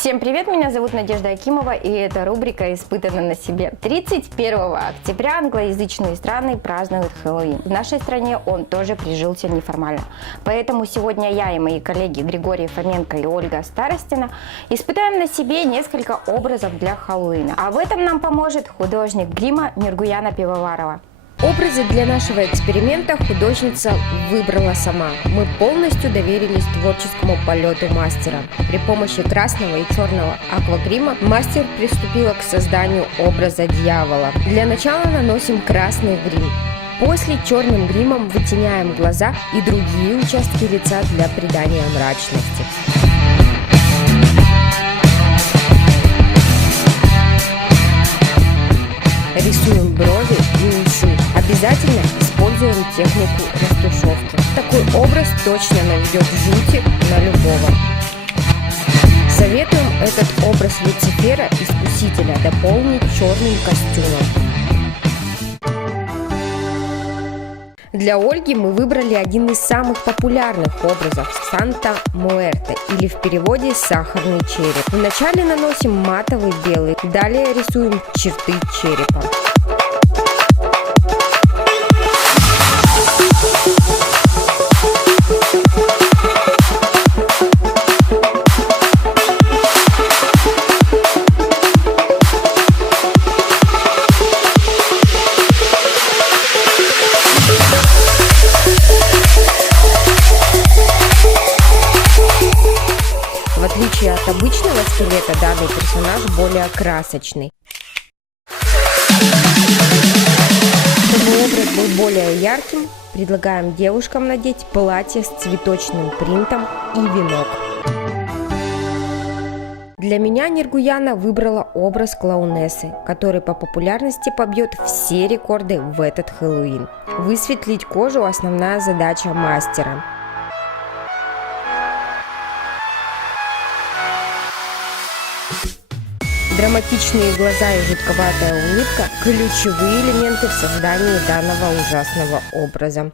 Всем привет, меня зовут Надежда Акимова, и это рубрика «Испытано на себе». 31 октября англоязычные страны празднуют Хэллоуин. В нашей стране он тоже прижился неформально. Поэтому сегодня я и мои коллеги Григорий Фоменко и Ольга Старостина испытаем на себе несколько образов для Хэллоуина. А в этом нам поможет художник грима Миргуяна Пивоварова. Образы для нашего эксперимента художница выбрала сама. Мы полностью доверились творческому полету мастера. При помощи красного и черного аквагрима мастер приступила к созданию образа дьявола. Для начала наносим красный грим. После черным гримом вытеняем глаза и другие участки лица для придания мрачности. Рисуем брови и усы. Обязательно используем технику растушевки. Такой образ точно наведет жути на любого. Советуем этот образ Люцифера, Искусителя, дополнить черным костюмом. Для Ольги мы выбрали один из самых популярных образов – Санта-Муэрте, или в переводе «Сахарный череп». Вначале наносим матовый белый, далее рисуем черты черепа. В отличие от обычного скелета, данный персонаж более красочный. Чтобы образ был более ярким, предлагаем девушкам надеть платье с цветочным принтом и венок. Для меня Ниргуяна выбрала образ клоунессы, который по популярности побьет все рекорды в этот Хэллоуин. Высветлить кожу – основная задача мастера. Драматичные глаза и жутковатая улыбка – ключевые элементы в создании данного ужасного образа.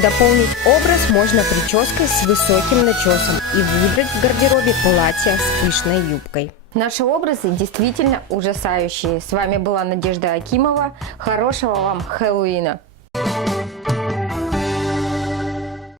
Дополнить образ можно прической с высоким начесом и выбрать в гардеробе платье с пышной юбкой. Наши образы действительно ужасающие. С вами была Надежда Акимова. Хорошего вам Хэллоуина!